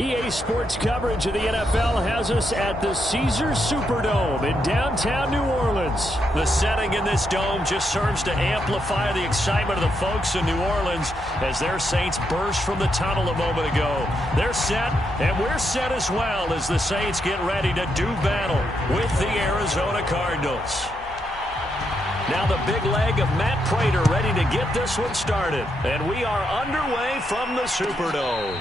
EA Sports coverage of the NFL has us at the Caesars Superdome in downtown New Orleans. The setting in this dome just serves to amplify the excitement of the folks in New Orleans as their Saints burst from the tunnel a moment ago. They're set, and we're set as well as the Saints get ready to do battle with the Arizona Cardinals. Now the big leg of Matt Prater ready to get this one started. And we are underway from the Superdome.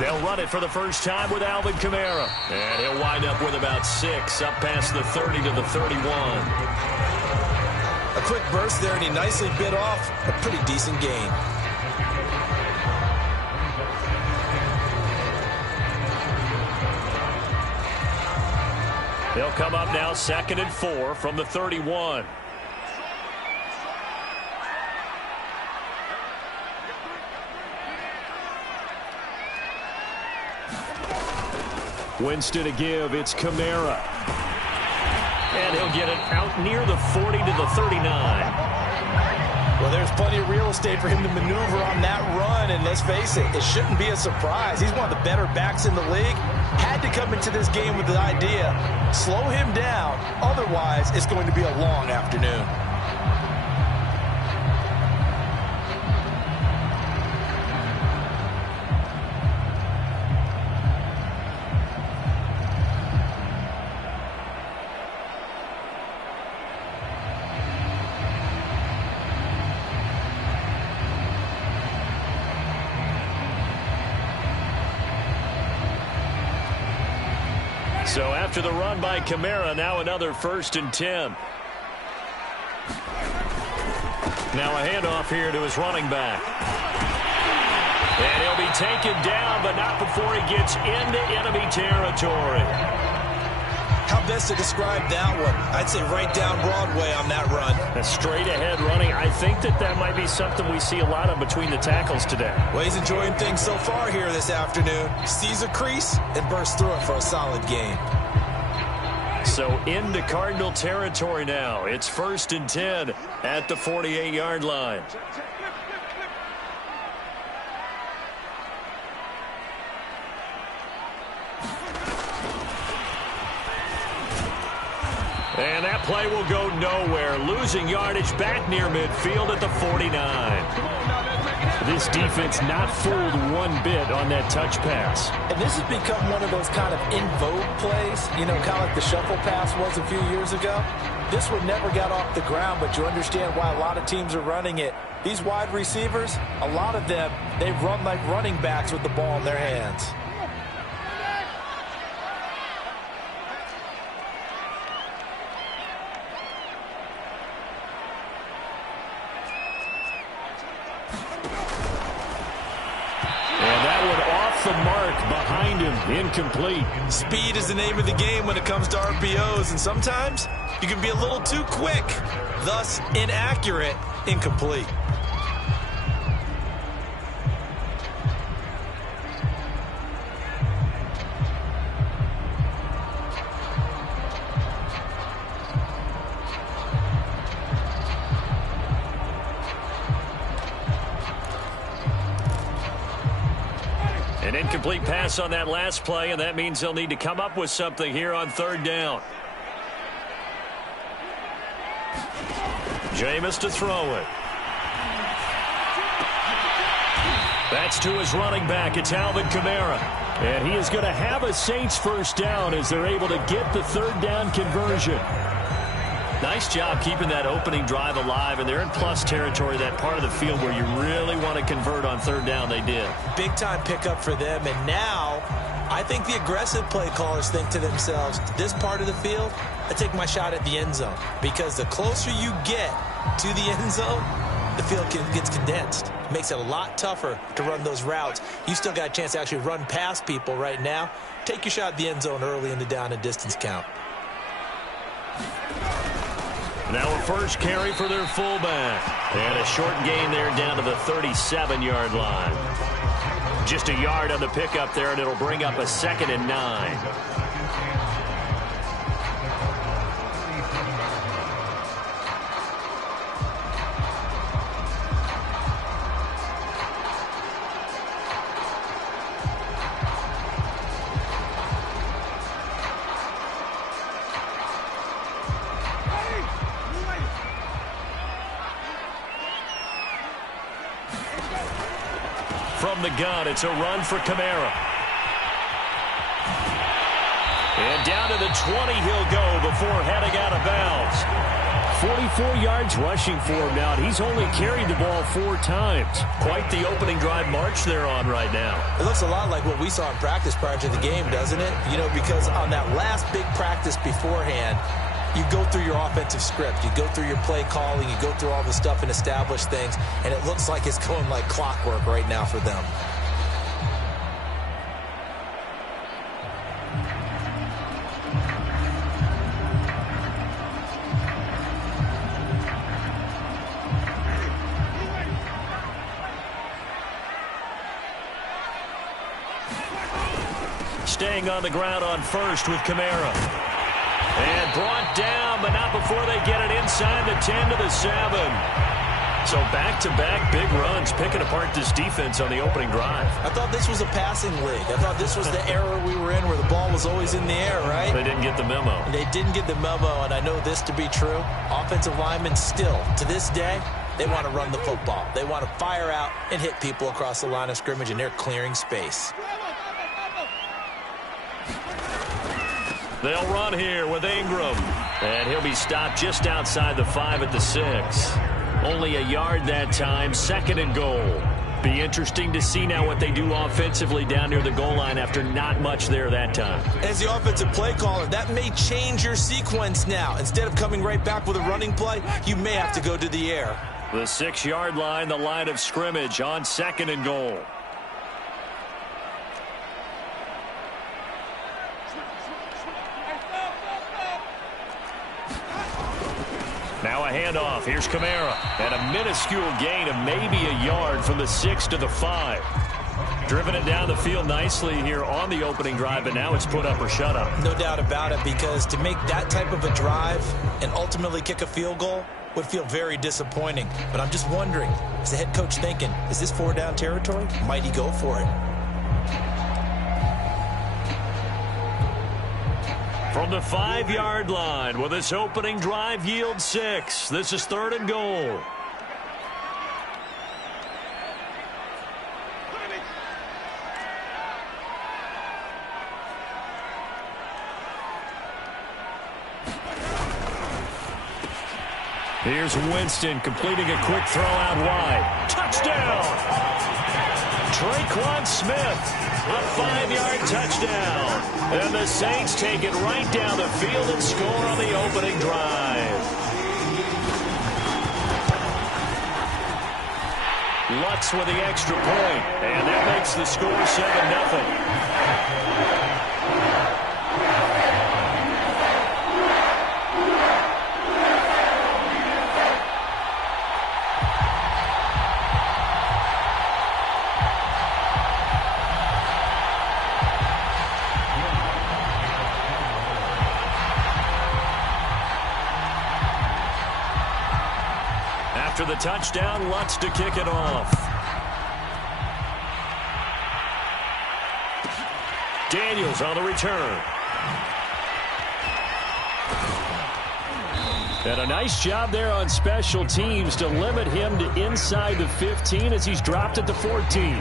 They'll run it for the first time with Alvin Kamara. And he'll wind up with about 6, up past the 30 to the 31. A quick burst there, and he nicely bit off a pretty decent gain. They'll come up now 2nd and 4 from the 31. Winston to give. It's Kamara. And he'll get it out near the 40 to the 39. Well, there's plenty of real estate for him to maneuver on that run. And let's face it, it shouldn't be a surprise. He's one of the better backs in the league. Had to come into this game with the idea, slow him down. Otherwise, it's going to be a long afternoon. So after the run by Kamara, now another 1st and 10. Now a handoff here to his running back. And he'll be taken down, but not before he gets into enemy territory. How best to describe that one? I'd say right down Broadway on that run. A straight ahead running. I think that might be something we see a lot of between the tackles today. Well, he's enjoying things so far here this afternoon. Sees a crease and bursts through it for a solid gain. So into Cardinal territory now. It's 1st and 10 at the 48-yard line. And that play will go nowhere. Losing yardage back near midfield at the 49. This defense not fooled one bit on that touch pass. And this has become one of those kind of in vogue plays, you know, kind of like the shuffle pass was a few years ago. This one never got off the ground, but you understand why a lot of teams are running it. These wide receivers, a lot of them, they run like running backs with the ball in their hands. The mark behind him, incomplete. Speed is the name of the game when it comes to RPOs, and sometimes you can be a little too quick, thus inaccurate, incomplete. An incomplete pass on that last play, and that means they'll need to come up with something here on 3rd down. Jameis to throw it. That's to his running back. It's Alvin Kamara. And he is going to have a Saints 1st down as they're able to get the 3rd down conversion. Nice job keeping that opening drive alive, and they're in plus territory, that part of the field where you really want to convert on third down. They did. Big-time pickup for them, and now I think the aggressive play callers think to themselves, this part of the field, I take my shot at the end zone, because the closer you get to the end zone, the field gets condensed. Makes it a lot tougher to run those routes. You still got a chance to actually run past people right now. Take your shot at the end zone early in the down and distance count. Now a first carry for their fullback. And a short gain there down to the 37-yard line. Just a yard on the pickup there, and it'll bring up a 2nd and 9. From the gun, it's a run for Kamara. And down to the 20 he'll go before heading out of bounds. 44 yards rushing for him now, and he's only carried the ball 4 times. Quite the opening drive march they're on right now. It looks a lot like what we saw in practice prior to the game, doesn't it? You know, because on that last big practice beforehand, you go through your offensive script. You go through your play calling. You go through all the stuff and establish things. And it looks like it's going like clockwork right now for them. Staying on the ground on first with Kamara. And brought down, but not before they get it inside the 10 to the 7. So back-to-back big runs, picking apart this defense on the opening drive. I thought this was a passing league. I thought this was the era we were in where the ball was always in the air, right? They didn't get the memo. They didn't get the memo, and I know this to be true. Offensive linemen still, to this day, they want to run the football. They want to fire out and hit people across the line of scrimmage, and they're clearing space. They'll run here with Ingram. And he'll be stopped just outside the 5 at the 6. Only a yard that time, 2nd and goal. Be interesting to see now what they do offensively down near the goal line after not much there that time. As the offensive play caller, that may change your sequence now. Instead of coming right back with a running play, you may have to go to the air. The 6-yard line, the line of scrimmage on 2nd and goal. Now a handoff. Here's Kamara. And a minuscule gain of maybe a yard from the 6 to the 5. Driven it down the field nicely here on the opening drive, but now it's put up or shut up. No doubt about it, because to make that type of a drive and ultimately kick a field goal would feel very disappointing. But I'm just wondering, is the head coach thinking, is this 4-down territory? Might he go for it? From the 5-yard line, will this opening drive yield 6? This is 3rd and goal. Here's Winston completing a quick throw out wide. Touchdown! Traquan Smith, a 5-yard touchdown. And the Saints take it right down the field and score on the opening drive. Lutz with the extra point, and that makes the score 7-0. After the touchdown, Lutz to kick it off. Daniels on the return. And a nice job there on special teams to limit him to inside the 15 as he's dropped at the 14.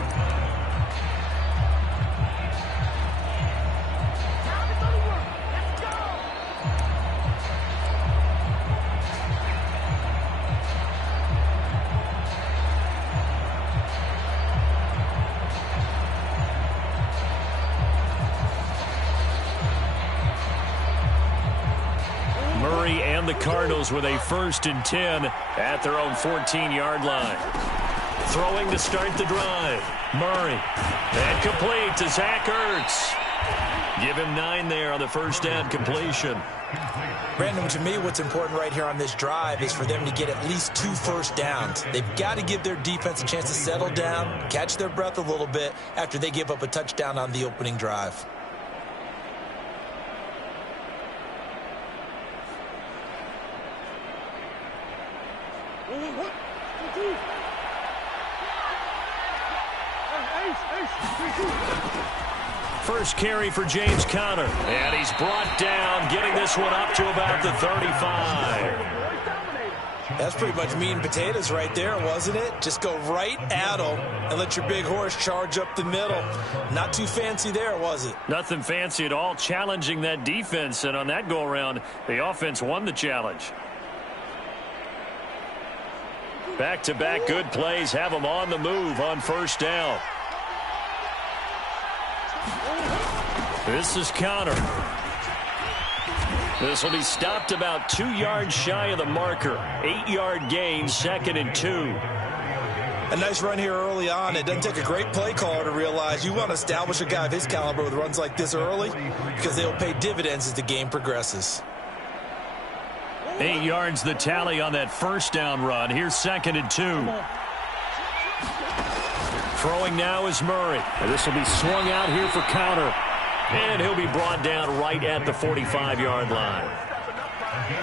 And the Cardinals with a 1st and 10 at their own 14-yard line. Throwing to start the drive. Murray. And complete to Zach Ertz. Give him 9 there on the first down completion. Brandon, to me, what's important right here on this drive is for them to get at least 2 first downs. They've got to give their defense a chance to settle down, catch their breath a little bit after they give up a touchdown on the opening drive. First carry for James Conner. And he's brought down, getting this one up to about the 35. That's pretty much meat and potatoes right there, wasn't it? Just go right at them and let your big horse charge up the middle. Not too fancy there, was it? Nothing fancy at all, challenging that defense. And on that go-around, the offense won the challenge. Back-to-back good plays have them on the move on first down. This is Conner. This will be stopped about 2 yards shy of the marker. 8-yard gain, 2nd and 2. A nice run here early on. It doesn't take a great play caller to realize you want to establish a guy of his caliber with runs like this early because they'll pay dividends as the game progresses. 8 yards the tally on that first down run. Here's 2nd and 2. Throwing now is Murray. And this will be swung out here for Conner. And he'll be brought down right at the 45-yard line.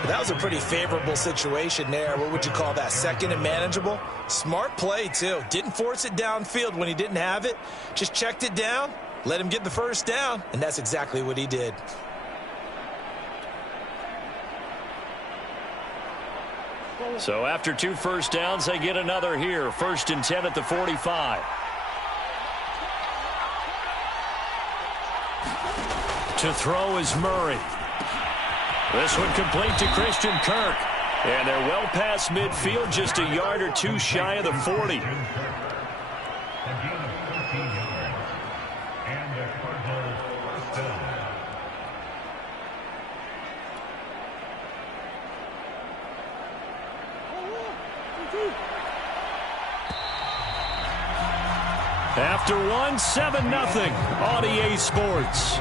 That was a pretty favorable situation there. What would you call that? 2nd and manageable? Smart play, too. Didn't force it downfield when he didn't have it. Just checked it down, let him get the first down, and that's exactly what he did. So after 2 first downs, they get another here. 1st and 10 at the 45. To throw is Murray. This one complete to Christian Kirk. And they're well past midfield, just a yard or 2 shy of the 40. After 1, 7-0 on EA Sports.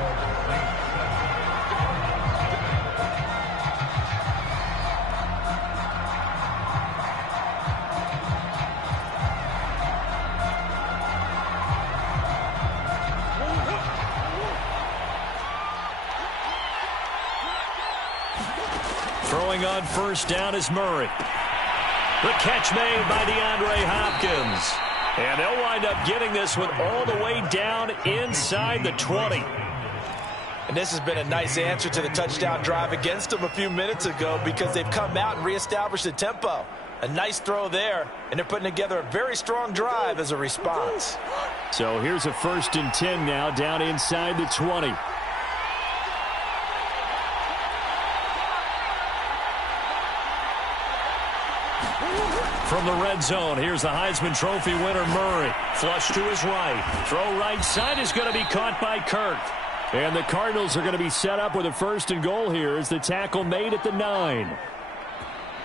Throwing on first down is Murray. The catch made by DeAndre Hopkins. And they'll wind up getting this one all the way down inside the 20. And this has been a nice answer to the touchdown drive against them a few minutes ago because they've come out and reestablished the tempo. A nice throw there, and they're putting together a very strong drive as a response. So here's a 1st and 10 now down inside the 20. From the red zone, here's the Heisman Trophy winner, Murray. Flush to his right. Throw right side is going to be caught by Kirk. And the Cardinals are going to be set up with a 1st and goal here as the tackle made at the 9.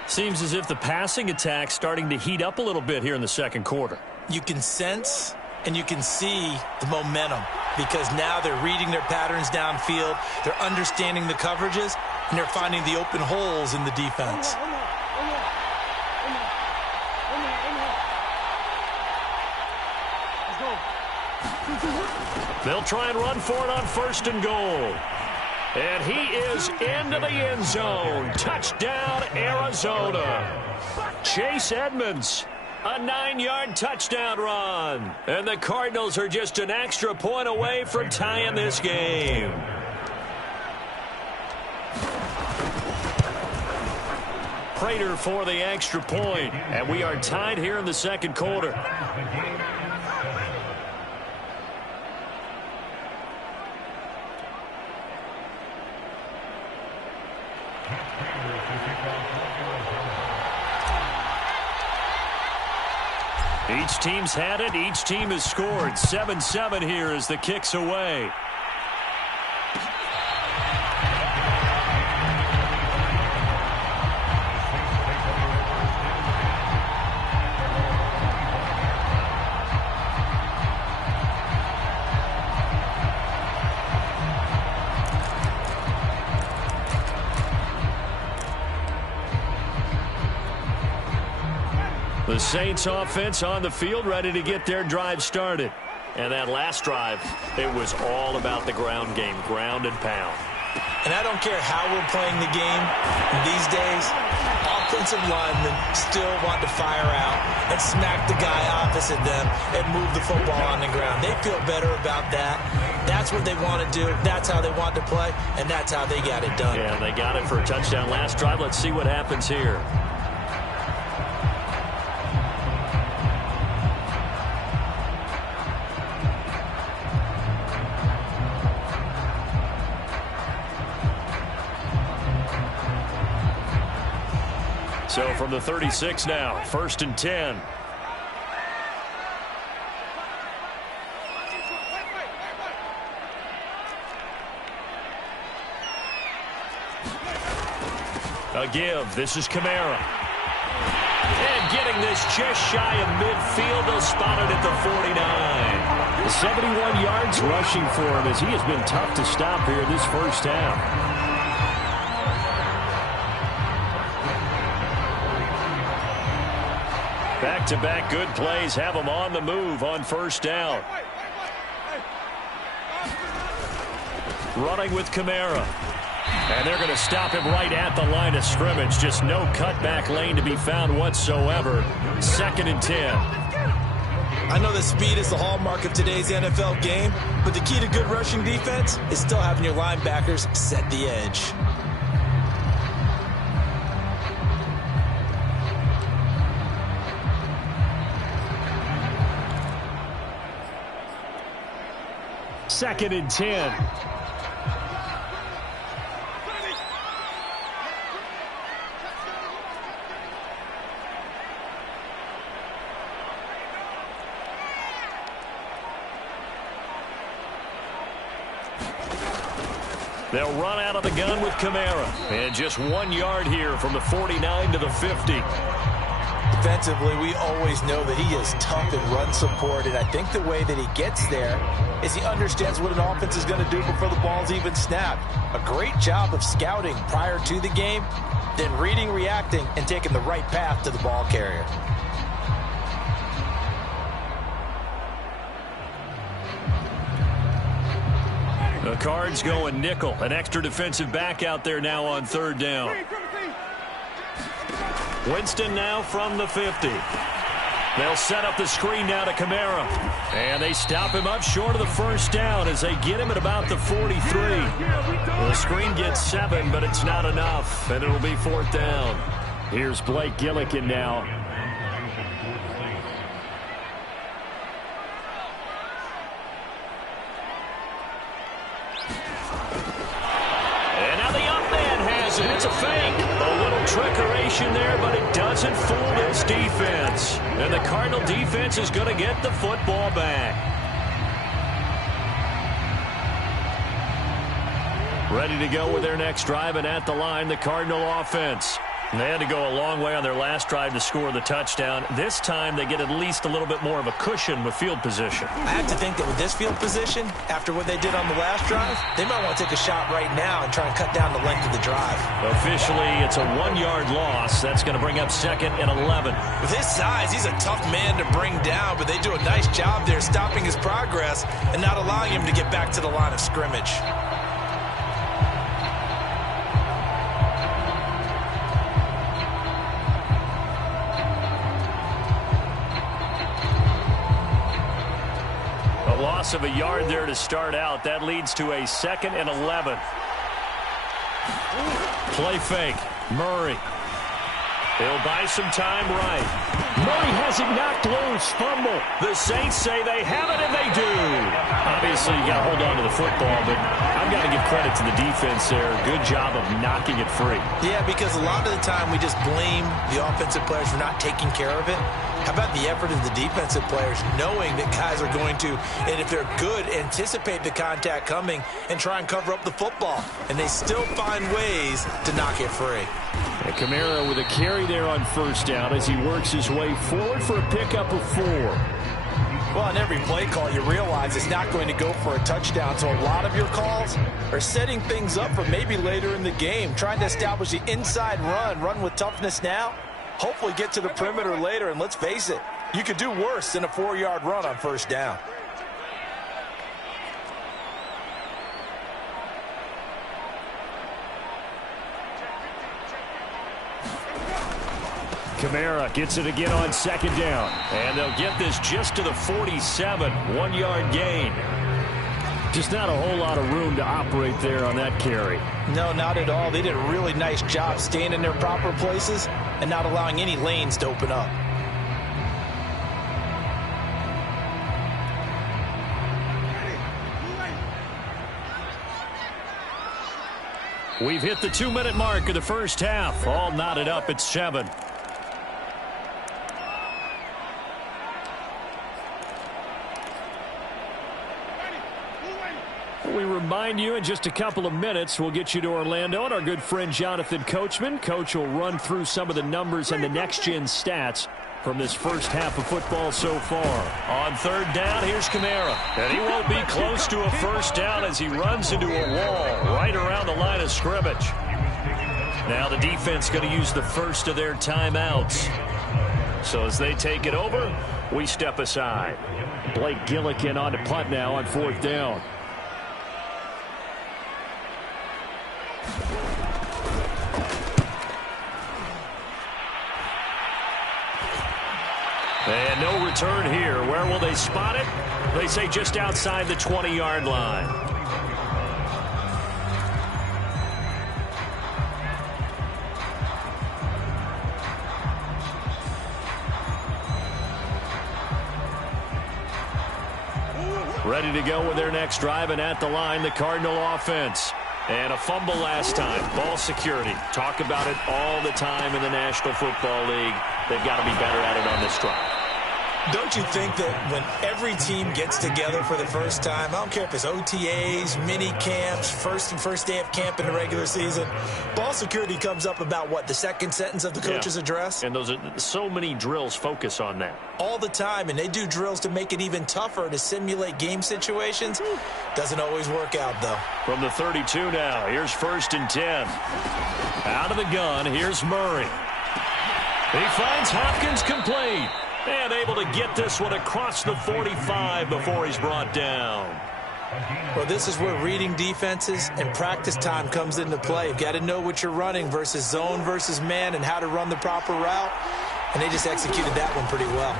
Seems as if the passing attack's starting to heat up a little bit here in the second quarter. You can sense and you can see the momentum because now they're reading their patterns downfield, they're understanding the coverages, and they're finding the open holes in the defense. They'll try and run for it on 1st and goal. And he is into the end zone. Touchdown, Arizona. Chase Edmonds, a 9-yard touchdown run. And the Cardinals are just an extra point away from tying this game. Prater for the extra point. And we are tied here in the second quarter. Each team's had it. Each team has scored. 7-7 here as the kick's away. The Saints offense on the field, ready to get their drive started. And that last drive, it was all about the ground game, ground and pound. And I don't care how we're playing the game these days, offensive linemen still want to fire out and smack the guy opposite them and move the football on the ground. They feel better about that. That's what they want to do. That's how they want to play, and that's how they got it done. Yeah, they got it for a touchdown last drive. Let's see what happens here. So from the 36 now, 1st and 10. A give. This is Kamara. And getting this just shy of midfield. They'll spot it at the 49. 71 yards rushing for him as he has been tough to stop here this first half. Back-to-back good plays have them on the move on 1st down. Running with Kamara. And they're going to stop him right at the line of scrimmage. Just no cutback lane to be found whatsoever. 2nd and 10. I know that speed is the hallmark of today's NFL game, but the key to good rushing defense is still having your linebackers set the edge. Second and 10. They'll run out of the gun with Kamara. And just 1 yard here from the 49 to the 50. Defensively, we always know that he is tough in run support, and I think the way that he gets there is he understands what an offense is going to do before the ball's even snapped. A great job of scouting prior to the game, then reading, reacting, and taking the right path to the ball carrier. The Cards going nickel. An extra defensive back out there now on 3rd down. Winston now from the 50. They'll set up the screen now to Kamara. And they stop him up short of the 1st down as they get him at about the 43. The screen gets 7, but it's not enough. And it'll be 4th down. Here's Blake Gillikin now. And now the up man has it. It's a fake. A little trickeration there, but it doesn't fool this defense. And the Cardinal defense is going to get the football back. Ready to go with their next drive, and at the line, the Cardinal offense. And they had to go a long way on their last drive to score the touchdown. This time, they get at least a little bit more of a cushion with field position. I have to think that with this field position, after what they did on the last drive, they might want to take a shot right now and try and cut down the length of the drive. Officially, it's a 1-yard loss. That's going to bring up 2nd and 11. With his size, he's a tough man to bring down, but they do a nice job there stopping his progress and not allowing him to get back to the line of scrimmage. Of a yard there to start out. That leads to a 2nd and 11. Play fake. Murray. He'll buy some time right. Murray has it knocked loose. Fumble. The Saints say they have it, and they do. Obviously, you got to hold on to the football, but I've got to give credit to the defense there. Good job of knocking it free. Yeah, because a lot of the time we just blame the offensive players for not taking care of it. How about the effort of the defensive players knowing that guys are going to, and if they're good, anticipate the contact coming and try and cover up the football. And they still find ways to knock it free. And Kamara with a carry there on 1st down as he works his way forward for a pickup of 4. Well, on every play call, you realize it's not going to go for a touchdown. So a lot of your calls are setting things up for maybe later in the game, trying to establish the inside run with toughness now, Hopefully get to the perimeter later, and let's face it, you could do worse than a 4-yard run on first down. Kamara gets it again on second down. And they'll get this just to the 47, 1-yard gain. Just not a whole lot of room to operate there on that carry. No, not at all. They did a really nice job staying in their proper places and not allowing any lanes to open up. We've hit the 2-minute mark of the first half. All knotted up at 7. We remind you in just a couple of minutes we'll get you to Orlando and our good friend Jonathan Coachman. Coach will run through some of the numbers and the next-gen stats from this first half of football so far. On third down, here's Kamara. And he won't be close to a first down as he runs into a wall right around the line of scrimmage. Now the defense going to use the first of their timeouts. So as they take it over, we step aside. Blake Gillikin on to punt now on fourth down. And no return here. Where will they spot it? They say just outside the 20-yard line. Ready to go with their next drive, and at the line, the Cardinal offense. And a fumble last time. Ball security. Talk about it all the time in the National Football League. They've got to be better at it on this drive. Don't you think that when every team gets together for the first time, I don't care if it's OTAs, mini camps, first day of camp in the regular season, ball security comes up about what, the second sentence of the coach's address? And those are so many drills focus on that. All the time, and they do drills to make it even tougher to simulate game situations. Doesn't always work out, though. From the 32 now, here's 1st and 10. Out of the gun, here's Murray. He finds Hopkins complete. And able to get this one across the 45 before he's brought down. Well, this is where reading defenses and practice time comes into play. You've got to know what you're running versus zone versus man and how to run the proper route. And they just executed that one pretty well.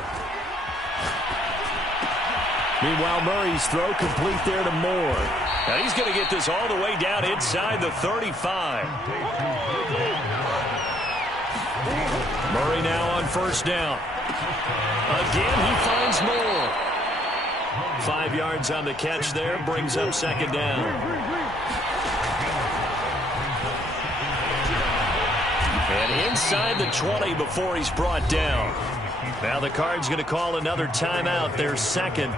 Meanwhile, Murray's throw complete there to Moore. And he's going to get this all the way down inside the 35. Murray now on first down. Again, he finds Moore. 5 yards on the catch there, brings up second down. And inside the 20 before he's brought down. Now the Cards going to call another timeout, their second,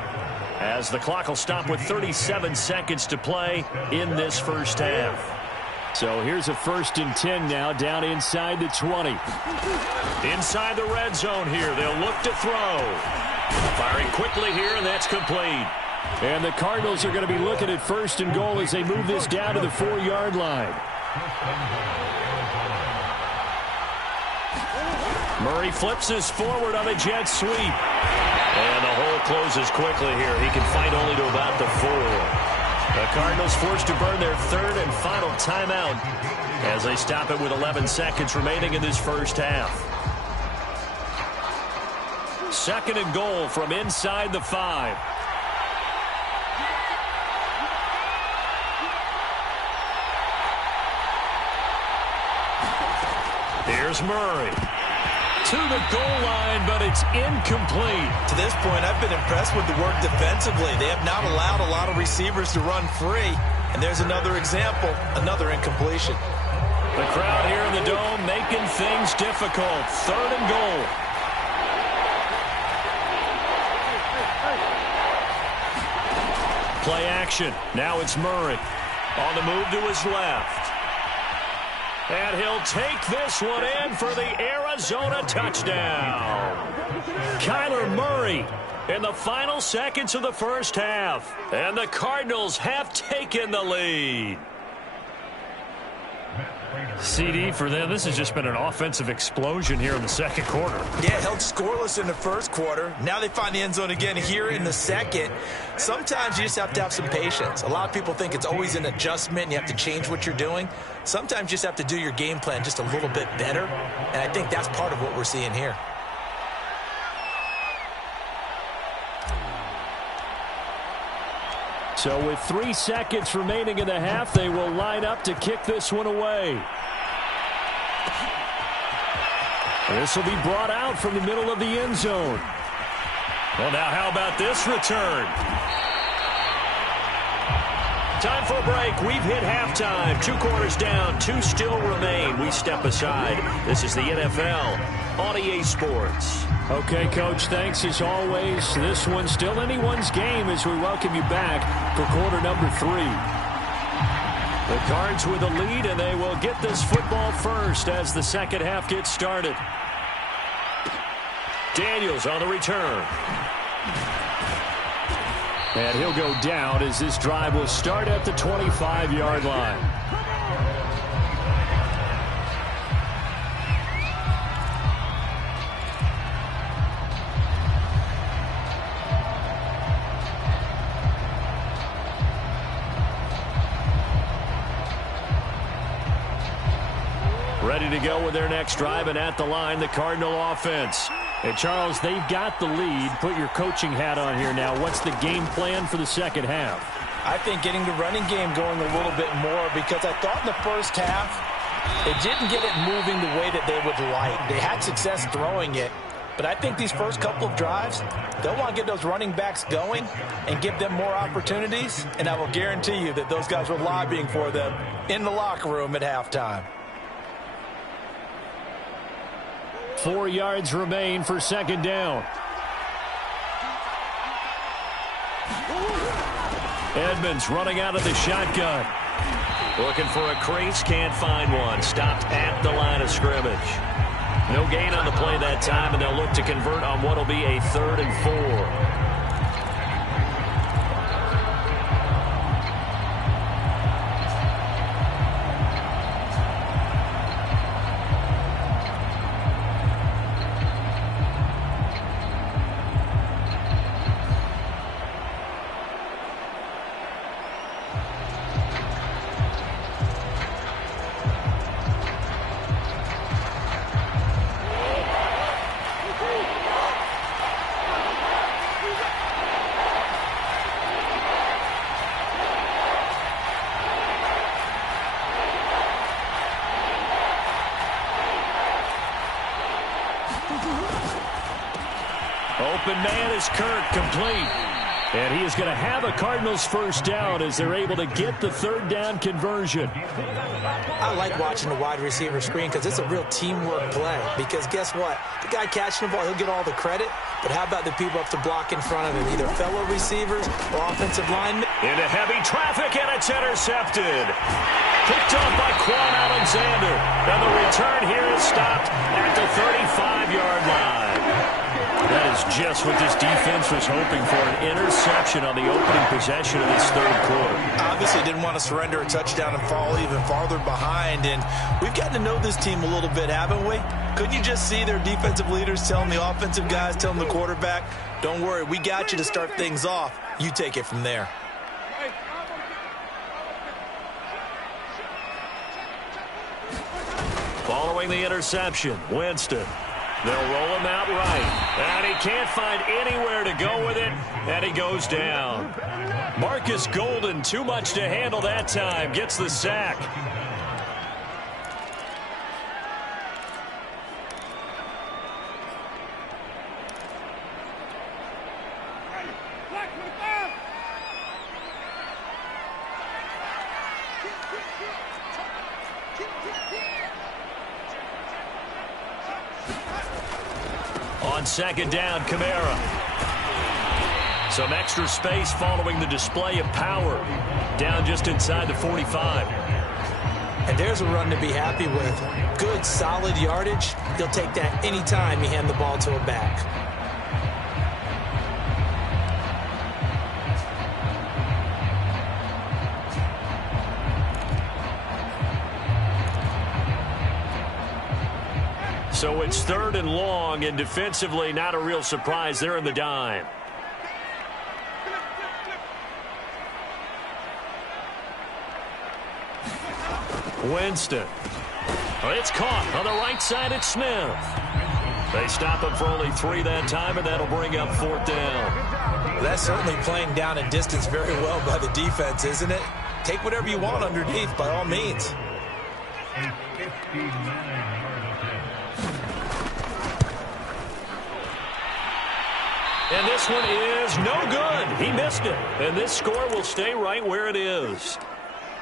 as the clock will stop with 37 seconds to play in this first half. So here's a 1st and 10 now, down inside the 20. Inside the red zone here. They'll look to throw. Firing quickly here, and that's complete. And the Cardinals are going to be looking at 1st and goal as they move this down to the 4-yard line. Murray flips this forward on a jet sweep. And the hole closes quickly here. He can fight only to about the 4. The Cardinals forced to burn their 3rd and final timeout as they stop it with 11 seconds remaining in this first half. 2nd and goal from inside the 5. Here's Murray. To the goal line, but it's incomplete. To this point, I've been impressed with the work defensively. They have not allowed a lot of receivers to run free. And there's another example, another incompletion. The crowd here in the Dome making things difficult. 3rd and goal. Play action. Now it's Murray. On the move to his left. And he'll take this one in for the Arizona touchdown. Kyler Murray in the final seconds of the first half. And the Cardinals have taken the lead. CD for them. This has just been an offensive explosion here in the second quarter. Yeah, held scoreless in the first quarter. Now they find the end zone again here in the second. Sometimes you just have to have some patience. A lot of people think it's always an adjustment and you have to change what you're doing. Sometimes you just have to do your game plan just a little bit better, and I think that's part of what we're seeing here. So with 3 seconds remaining in the half, they will line up to kick this one away. This will be brought out from the middle of the end zone. Well, now how about this return? Time for a break. We've hit halftime. 2 quarters down. 2 still remain. We step aside. This is the NFL on EA Sports. Okay, Coach, thanks as always. This one's still anyone's game as we welcome you back for quarter number 3. The Cards with a lead, and they will get this football first as the second half gets started. Daniels on the return. And he'll go down as this drive will start at the 25-yard line. Ready to go with their next drive, and at the line, the Cardinal offense. And Charles, they've got the lead. Put your coaching hat on here now. What's the game plan for the second half? I think getting the running game going a little bit more, because I thought in the first half they didn't get it moving the way that they would like. They had success throwing it, but I think these first couple of drives, they'll want to get those running backs going and give them more opportunities, and I will guarantee you that those guys were lobbying for them in the locker room at halftime. 4 yards remain for second down. Edmonds running out of the shotgun. Looking for a crease, can't find one. Stopped at the line of scrimmage. No gain on the play that time, and they'll look to convert on what will be a 3rd and 4. Open man is Kirk, complete. And he is going to have a Cardinals first down as they're able to get the 3rd down conversion. I like watching the wide receiver screen because it's a real teamwork play. Because guess what? The guy catching the ball, he'll get all the credit. But how about the people up to block in front of him? Either fellow receivers or offensive linemen. Into heavy traffic, and it's intercepted. Picked off by Quan Alexander. And the return here is stopped at the 35-yard line. That is just what this defense was hoping for, an interception on the opening possession of this 3rd quarter. Obviously didn't want to surrender a touchdown and fall even farther behind, and we've gotten to know this team a little bit, haven't we? Couldn't you just see their defensive leaders telling the offensive guys, telling the quarterback, don't worry, we got you to start things off. You take it from there. Following the interception, Winston. They'll roll him out right. And he can't find anywhere to go with it. And he goes down. Marcus Golden, too much to handle that time. Gets the sack. On second down, Kamara. Some extra space following the display of power. Down just inside the 45. And there's a run to be happy with. Good, solid yardage. He'll take that anytime you hand the ball to a back. So it's 3rd and long, and defensively not a real surprise. They're in the dime. Winston. It's caught on the right side at Smith. They stop it for only 3 that time, and that'll bring up 4th down. Well, that's certainly playing down in distance very well by the defense, isn't it? Take whatever you want underneath, by all means. And this one is no good. He missed it. And this score will stay right where it is.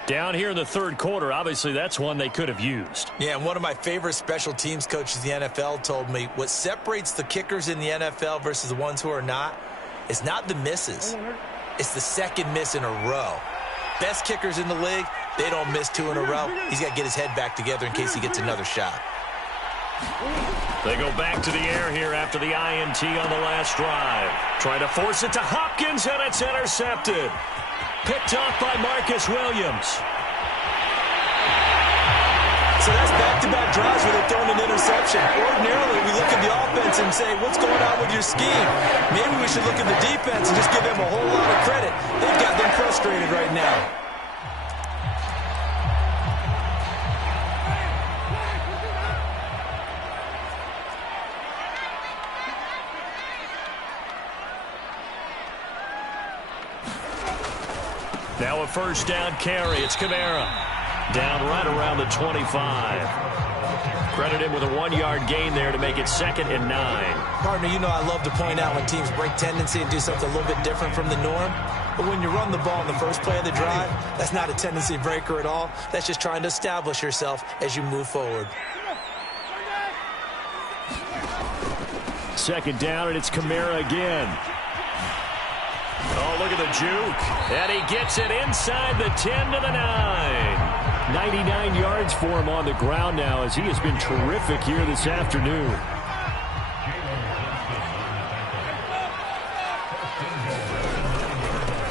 Down here in the 3rd quarter, obviously that's one they could have used. Yeah, and one of my favorite special teams coaches in the NFL told me what separates the kickers in the NFL versus the ones who are not is not the misses. It's the second miss in a row. Best kickers in the league, they don't miss 2 in a row. He's got to get his head back together in case he gets another shot. They go back to the air here after the INT on the last drive. Trying to force it to Hopkins, and it's intercepted. Picked off by Marcus Williams. So that's back-to-back drives where they've thrown an interception. Ordinarily, we look at the offense and say, what's going on with your scheme? Maybe we should look at the defense and just give them a whole lot of credit. They've got them frustrated right now. Now a 1st down carry. It's Kamara. Down right around the 25. Credit him with a 1-yard gain there to make it 2nd and 9. Partner, you know I love to point out when teams break tendency and do something a little bit different from the norm. But when you run the ball in the first play of the drive, that's not a tendency breaker at all. That's just trying to establish yourself as you move forward. 2nd down, and it's Kamara again. Oh, look at the juke. And he gets it inside the 10 to the 9. 99 yards for him on the ground now as he has been terrific here this afternoon.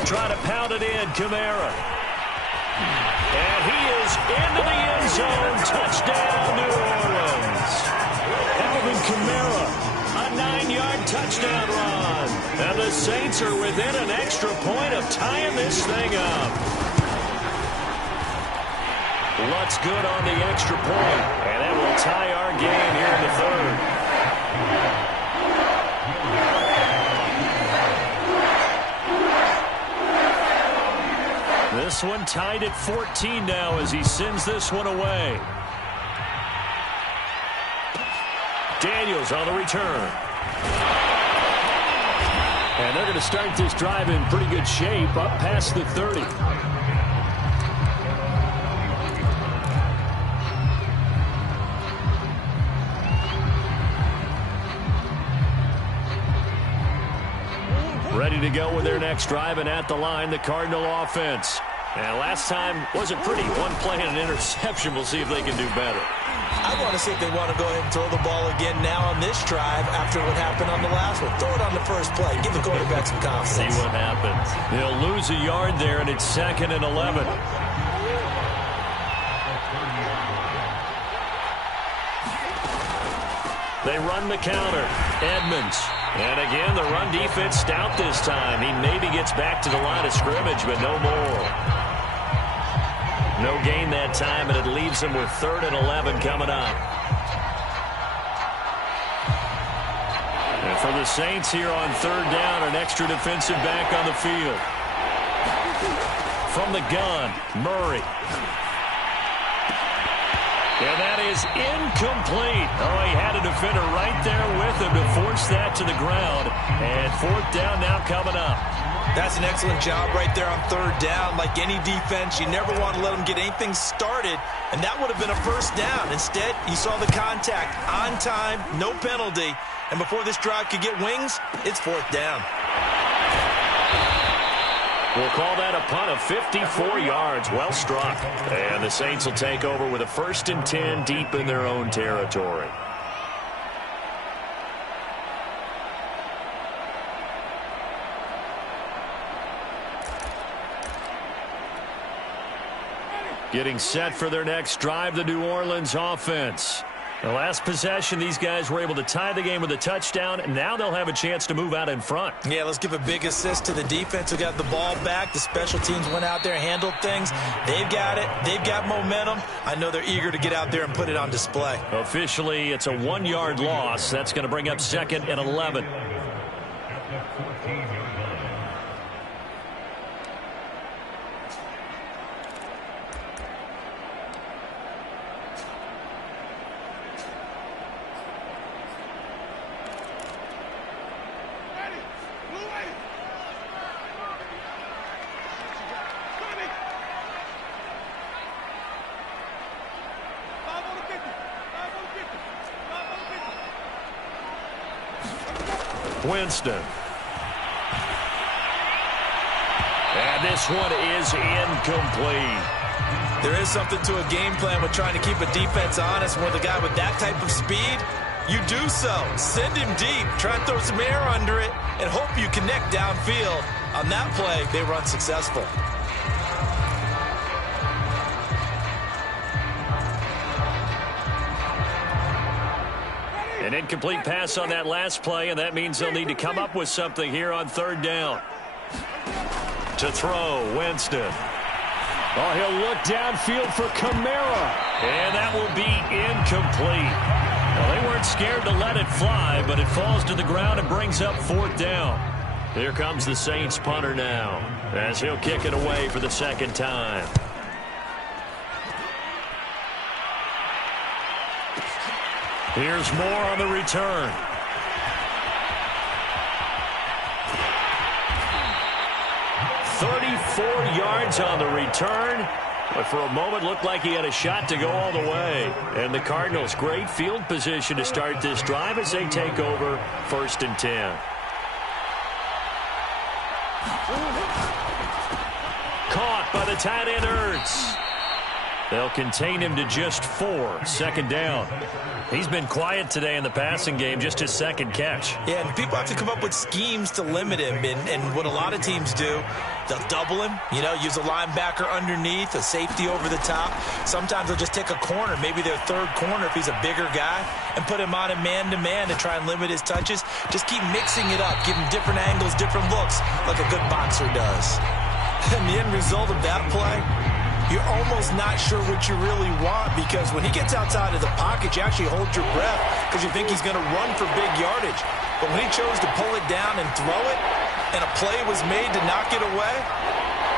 Try to pound it in, Kamara. And he is into the end zone. Touchdown, New Orleans. Alvin Kamara, a 9-yard touchdown run. And the Saints are within an extra point of tying this thing up. Lutz good on the extra point. And that will tie our game here in the 3rd. This one tied at 14 now as he sends this one away. Daniels on the return. And they're going to start this drive in pretty good shape up past the 30. Ready to go with their next drive, and at the line, the Cardinal offense. And last time wasn't pretty. One play and an interception. We'll see if they can do better. I want to see if they want to go ahead and throw the ball again now on this drive after what happened on the last one. Throw it on the first play. Give the quarterback some confidence. See what happens. They'll lose a yard there, and it's 2nd and 11. They run the counter. Edmonds. And again, the run defense stout this time. He maybe gets back to the line of scrimmage, but no more. No gain that time, and it leaves them with 3rd and 11 coming up. And for the Saints here on 3rd down, an extra defensive back on the field. From the gun, Murray. And that is incomplete. Oh, he had a defender right there with him to force that to the ground. And 4th down now coming up. That's an excellent job right there on 3rd down. Like any defense, you never want to let them get anything started. And that would have been a 1st down. Instead, you saw the contact on time, no penalty. And before this drive could get wings, it's 4th down. We'll call that a punt of 54 yards. Well struck. And the Saints will take over with a 1st and 10 deep in their own territory. Getting set for their next drive, the New Orleans offense. The last possession, these guys were able to tie the game with a touchdown, and now they'll have a chance to move out in front. Yeah, let's give a big assist to the defense who got the ball back. The special teams went out there and handled things. They've got it. They've got momentum. I know they're eager to get out there and put it on display. Officially, it's a 1-yard loss. That's going to bring up 2nd and 11. Winston. And this one is incomplete. There is something to a game plan with trying to keep a defense honest. With a guy with that type of speed, you do so. Send him deep. Try and throw some air under it and hope you connect downfield. On that play, they were unsuccessful. An incomplete pass on that last play, and that means they'll need to come up with something here on 3rd down. To throw, Winston. Oh, he'll look downfield for Kamara. And that will be incomplete. Well, they weren't scared to let it fly, but it falls to the ground and brings up 4th down. Here comes the Saints punter now, as he'll kick it away for the 2nd time. Here's more on the return. "34 yards on the return, but for a moment looked like he had a shot to go all the way. And the Cardinals, great field position to start this drive as they take over 1st and 10. Caught by the tight end, Ertz. They'll contain him to just 4, 2nd down. He's been quiet today in the passing game, just his 2nd catch. Yeah, and people have to come up with schemes to limit him. And what a lot of teams do, they'll double him, use a linebacker underneath, a safety over the top. Sometimes they'll just take a corner, maybe their 3rd corner if he's a bigger guy, and put him on a man-to-man to try and limit his touches. Just keep mixing it up, give him different angles, different looks, like a good boxer does. And the end result of that play, you're almost not sure what you really want, because when he gets outside of the pocket, you actually hold your breath because you think he's going to run for big yardage. But when he chose to pull it down and throw it, and a play was made to knock it away,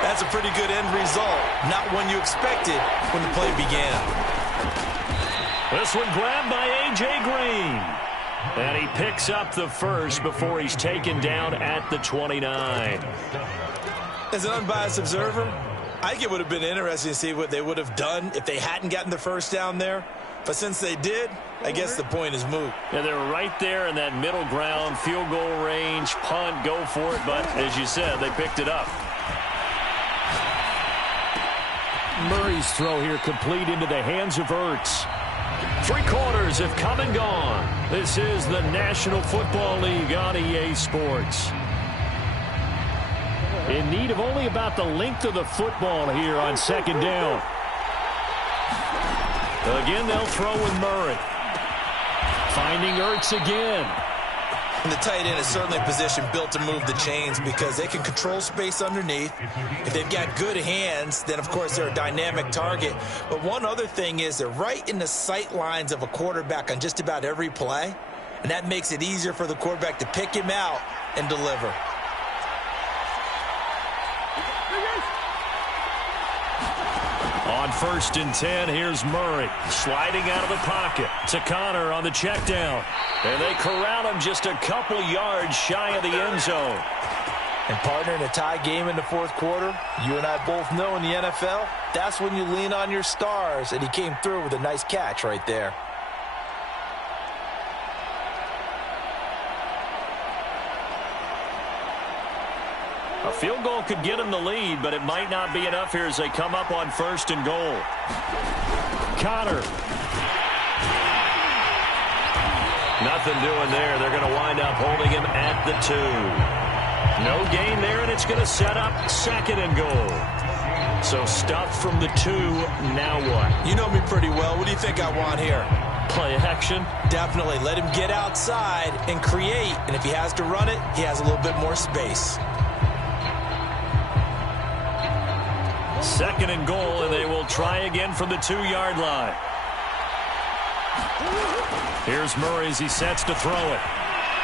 that's a pretty good end result. Not one you expected when the play began. This one grabbed by A.J. Green. And he picks up the 1st before he's taken down at the 29. As an unbiased observer, I think it would have been interesting to see what they would have done if they hadn't gotten the 1st down there. But since they did, I guess the point is moot. Yeah, they were right there in that middle ground, field goal range, punt, go for it. But as you said, they picked it up. Murray's throw here complete into the hands of Ertz. 3 quarters have come and gone. This is the National Football League on EA Sports. In need of only about the length of the football here on 2nd down. Again, they'll throw with Murray. Finding Ertz again. And the tight end is certainly a position built to move the chains because they can control space underneath. If they've got good hands, then, of course, they're a dynamic target. But one other thing is they're right in the sight lines of a quarterback on just about every play. And that makes it easier for the quarterback to pick him out and deliver. On 1st and 10, here's Murray sliding out of the pocket to Connor on the check down. And they corral him just a couple yards shy of the end zone. And partner, in a tie game in the 4th quarter, you and I both know in the NFL, that's when you lean on your stars. And he came through with a nice catch right there. A field goal could get them the lead, but it might not be enough here as they come up on 1st and goal. Connor. Nothing doing there. They're going to wind up holding him at the 2. No gain there, and it's going to set up 2nd and goal. So stuff from the 2. Now what? You know me pretty well. What do you think I want here? play action? Definitely. Let him get outside and create. And if he has to run it, he has a little bit more space. Second and goal, and they will try again from the 2-yard line. Here's Murray as he sets to throw it.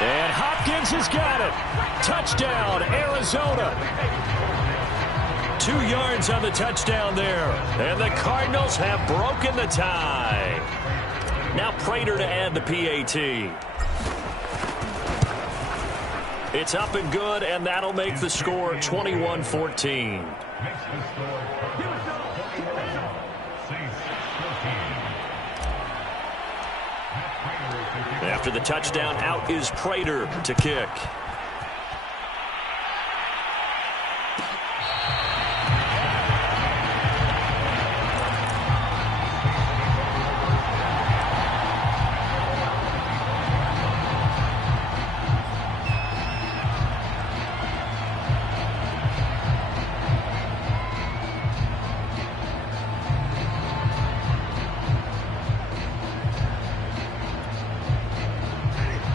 And Hopkins has got it. Touchdown, Arizona. 2 yards on the touchdown there. And the Cardinals have broken the tie. Now Prater to add the PAT. It's up and good, and that'll make the score 21-14. After the touchdown, out is Prater to kick.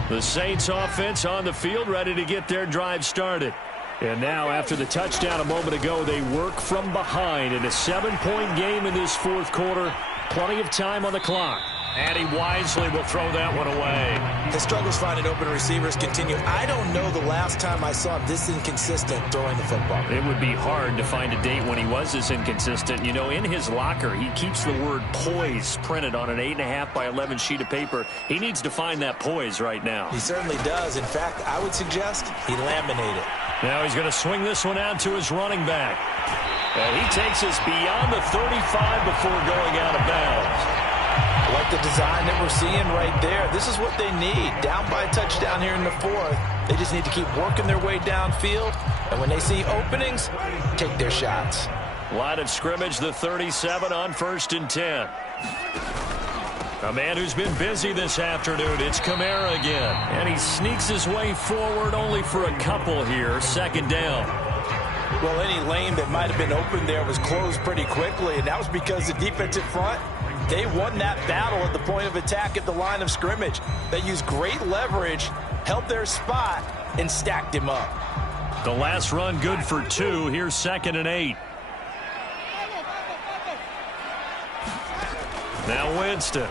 The Saints offense on the field, ready to get their drive started. And now, after the touchdown a moment ago, they work from behind in a 7-point game in this fourth quarter. Plenty of time on the clock. And he wisely will throw that one away. His struggles finding open receivers continue. I don't know the last time I saw him this inconsistent throwing the football. It would be hard to find a date when he was this inconsistent. You know, in his locker, he keeps the word poise printed on an 8.5 by 11 sheet of paper. He needs to find that poise right now. He certainly does. In fact, I would suggest he laminate it. Now he's going to swing this one out to his running back. And he takes us beyond the 35 before going out of bounds. I like the design that we're seeing right there. This is what they need. Down by a touchdown here in the fourth. They just need to keep working their way downfield. And when they see openings, take their shots. Line of scrimmage, the 37 on 1st and 10. A man who's been busy this afternoon. It's Kamara again. And he sneaks his way forward only for a couple here. 2nd down. Well, any lane that might have been open there was closed pretty quickly. And that was because the defensive front, they won that battle at the point of attack at the line of scrimmage. They used great leverage, held their spot, and stacked him up. The last run good for 2. Here's 2nd and 8. Now Winston.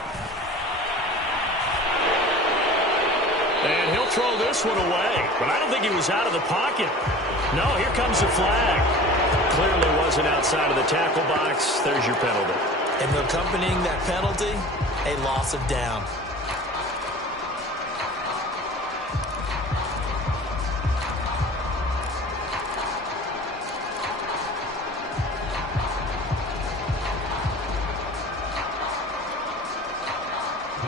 And he'll throw this one away. But I don't think he was out of the pocket. No, here comes the flag. Clearly wasn't outside of the tackle box. There's your penalty. And accompanying that penalty, a loss of down.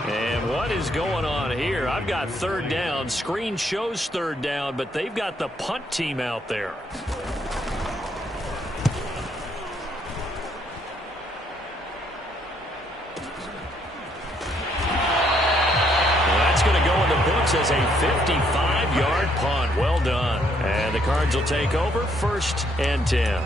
And what is going on here? I've got 3rd down. Screen shows 3rd down, but they've got the punt team out there. As a 55-yard punt. Well done. And the Cards will take over 1st and 10.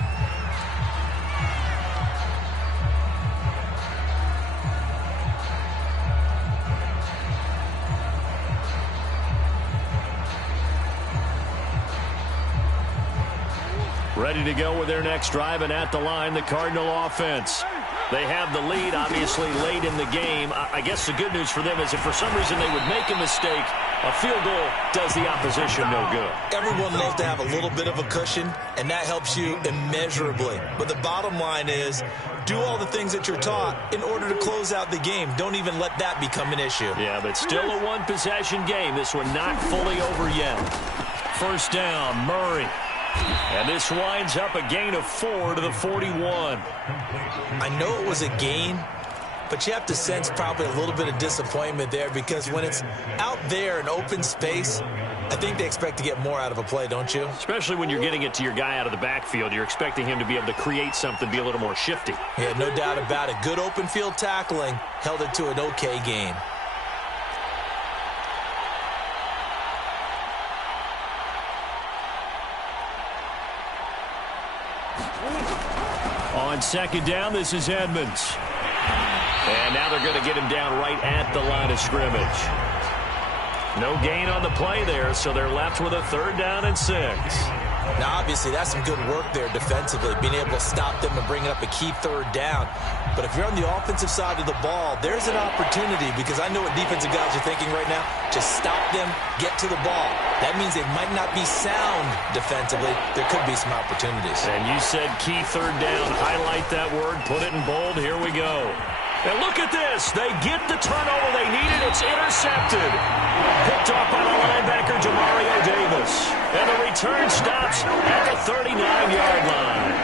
Ready to go with their next drive, and at the line, the Cardinal offense. They have the lead, obviously, late in the game. I guess the good news for them is if for some reason they would make a mistake, a field goal does the opposition no good. Everyone loves to have a little bit of a cushion, and that helps you immeasurably. But the bottom line is, do all the things that you're taught in order to close out the game. Don't even let that become an issue. Yeah, but still a one-possession game. This one not fully over yet. 1st down, Murray. And this winds up a gain of 4 to the 41. I know it was a gain, but you have to sense probably a little bit of disappointment there because when it's out there in open space, I think they expect to get more out of a play, don't you? Especially when you're getting it to your guy out of the backfield. You're expecting him to be able to create something, be a little more shifty. Yeah, no doubt about it. Good open field tackling held it to an okay gain. On 2nd down, this is Edmonds. And now they're going to get him down right at the line of scrimmage. No gain on the play there, so they're left with a 3rd down and 6. Now, obviously, that's some good work there defensively, being able to stop them and bringing up a key 3rd down. But if you're on the offensive side of the ball, there's an opportunity, because I know what defensive guys are thinking right now. Just stop them, get to the ball. That means they might not be sound defensively. There could be some opportunities. And you said key 3rd down. Highlight that word. Put it in bold. Here we go. And look at this. They get the turnover they needed. It's intercepted. Picked off by the linebacker, Demario Davis. And the return stops at the 39-yard line.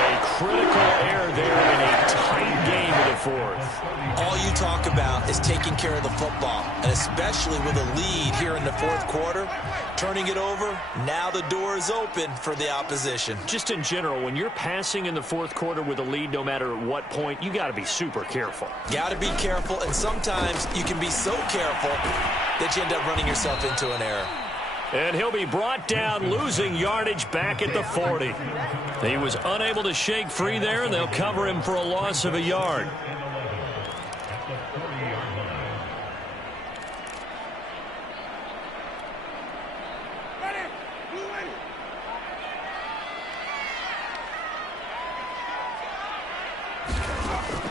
A critical error there in a tight game in the 4th. All you talk about is taking care of the football, and especially with a lead here in the 4th quarter, turning it over, now the door is open for the opposition. Just in general, when you're passing in the 4th quarter with a lead, no matter at what point, you got to be super careful. Got to be careful, and sometimes you can be so careful that you end up running yourself into an error. And he'll be brought down, losing yardage back at the 40. He was unable to shake free there, and they'll cover him for a loss of a yard.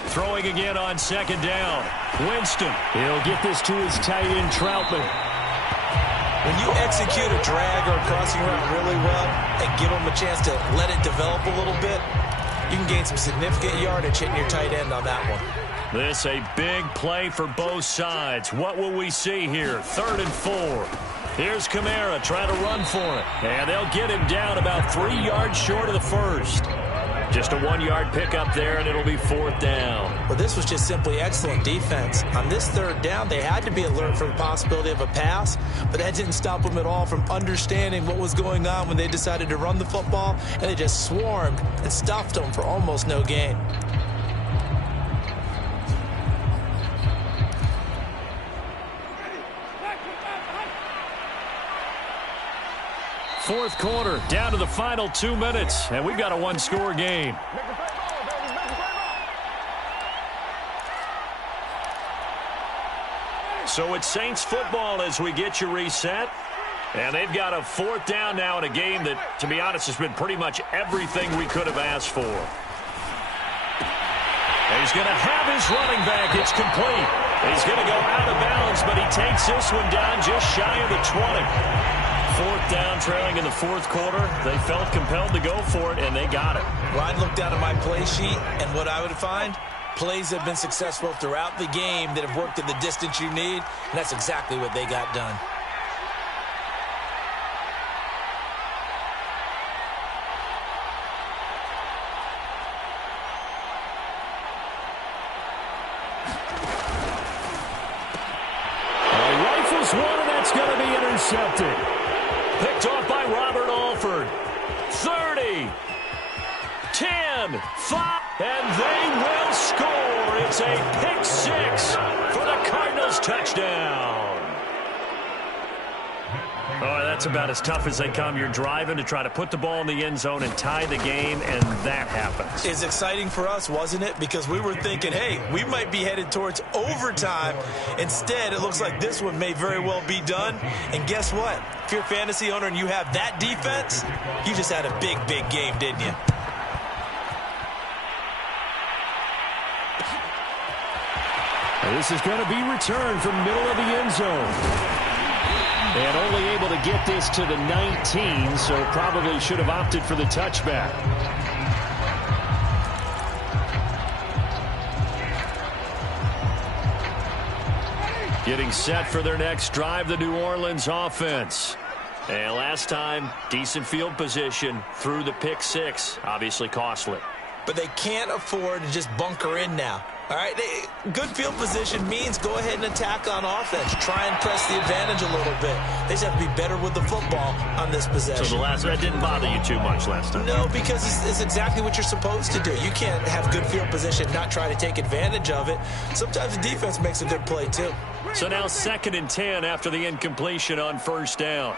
Throwing again on 2nd down. Winston. He'll get this to his tight end, Troutman. When you execute a drag or a crossing route really well and give them a chance to let it develop a little bit, you can gain some significant yardage hitting your tight end on that one. This a big play for both sides. What will we see here? 3rd and 4. Here's Kamara trying to run for it. And they'll get him down about 3 yards short of the 1st. Just a 1-yard pickup there, and it'll be 4th down. Well, this was just simply excellent defense. On this 3rd down, they had to be alert for the possibility of a pass, but that didn't stop them at all from understanding what was going on when they decided to run the football, and they just swarmed and stuffed them for almost no gain. Fourth quarter, down to the final 2 minutes, and we've got a 1-score game. So it's Saints football as we get you reset. And they've got a 4th down now in a game that, to be honest, has been pretty much everything we could have asked for. And he's going to have his running back. It's complete. He's going to go out of bounds, but he takes this one down just shy of the 20. 4th down, trailing in the 4th quarter. They felt compelled to go for it, and they got it. Well, I'd look down at my play sheet, and what I would find, plays have been successful throughout the game that have worked in the distance you need, and that's exactly what they got done. Rifles one, and that's going to be intercepted. Picked off by Robert Alford. 30, 10, 5, and they will score. It's a pick 6 for the Cardinals touchdown. Oh, that's about as tough as they come. You're driving to try to put the ball in the end zone and tie the game, and that happens. It's exciting for us, wasn't it? Because we were thinking, hey, we might be headed towards overtime. Instead, it looks like this one may very well be done. And guess what? If you're a fantasy owner and you have that defense, you just had a big, big game, didn't you? And this is going to be returned from middle of the end zone. And only able to get this to the 19, so probably should have opted for the touchback. Getting set for their next drive, the New Orleans offense. And last time, decent field position through the pick 6, obviously costly. But they can't afford to just bunker in now. All right, good field position means go ahead and attack on offense. Try and press the advantage a little bit. They just have to be better with the football on this possession. So that didn't bother you too much last time? No, because it's exactly what you're supposed to do. You can't have good field position, not try to take advantage of it. Sometimes the defense makes a good play, too. So now 2nd and 10 after the incompletion on 1st down.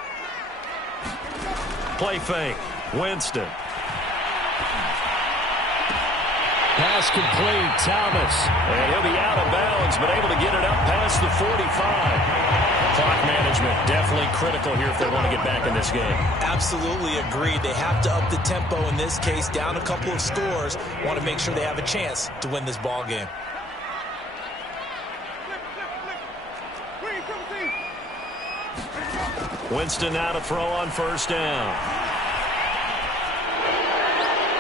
Play fake. Winston. Pass pass complete. Thomas. And he'll be out of bounds, but able to get it up past the 45. Clock management definitely critical here if they want to get back in this game. Absolutely agreed. They have to up the tempo in this case, down a couple of scores. Want to make sure they have a chance to win this ball game. Winston now to throw on first down.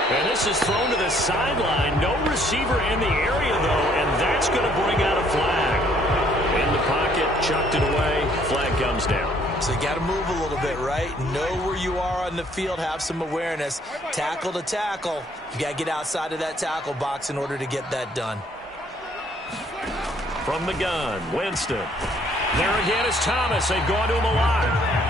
And this is thrown to the sideline. No receiver in the area, though, and that's going to bring out a flag. In the pocket, chucked it away. Flag comes down. So you got to move a little bit, right? Know where you are on the field, have some awareness. Tackle to tackle. You got to get outside of that tackle box in order to get that done. From the gun, Winston. There again is Thomas. They've gone to him a lot.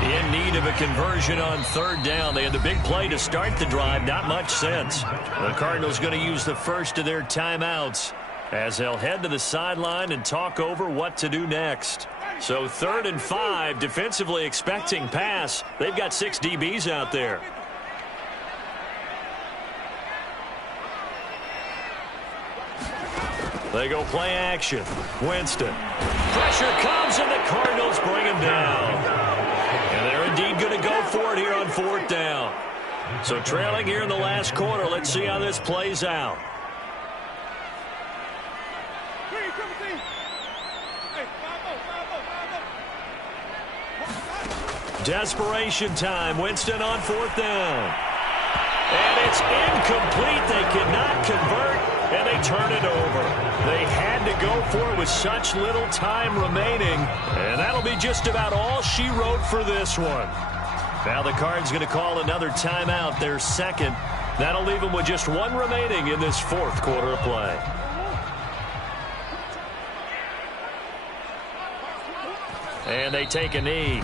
In need of a conversion on third down. They had the big play to start the drive. Not much sense. The Cardinals going to use the first of their timeouts as they'll head to the sideline and talk over what to do next. So 3rd and 5, defensively expecting pass. They've got 6 DBs out there. They go play action. Winston. Pressure comes, and the Cardinals bring him down. And they're indeed going to go for it here on 4th down. So trailing here in the last quarter. Let's see how this plays out. Desperation time. Winston on 4th down. And it's incomplete. They cannot convert, and they turn it over. They had to go for it with such little time remaining, and that'll be just about all she wrote for this one. Now the Cards going to call another timeout, their second. That'll leave them with just 1 remaining in this 4th quarter of play. And they take a knee.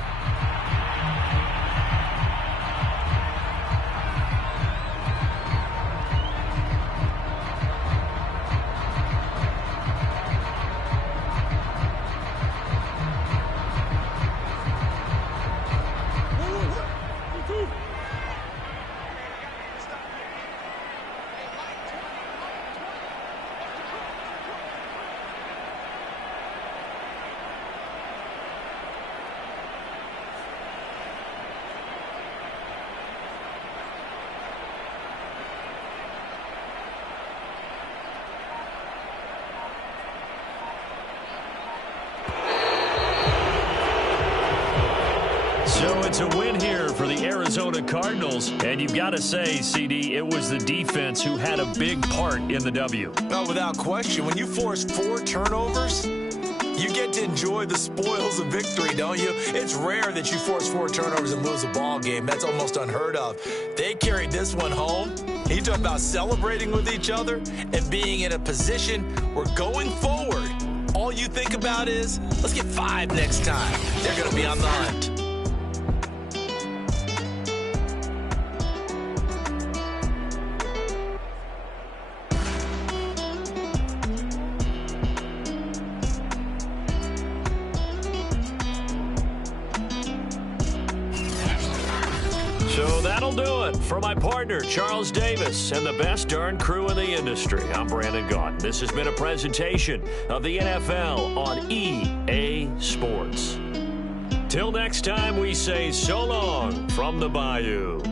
So it's a win here for the Arizona Cardinals. And you've got to say, CD, it was the defense who had a big part in the W. No, without question. When you force 4 turnovers, you get to enjoy the spoils of victory, don't you? It's rare that you force 4 turnovers and lose a ball game. That's almost unheard of. They carried this one home. You talk about celebrating with each other and being in a position where going forward, all you think about is, let's get 5 next time. They're going to be on the hunt. So that'll do it for my partner, Charles Davis, and the best darn crew in the industry. I'm Brandon Gaudin. This has been a presentation of the NFL on EA Sports. Till next time, we say so long from the Bayou.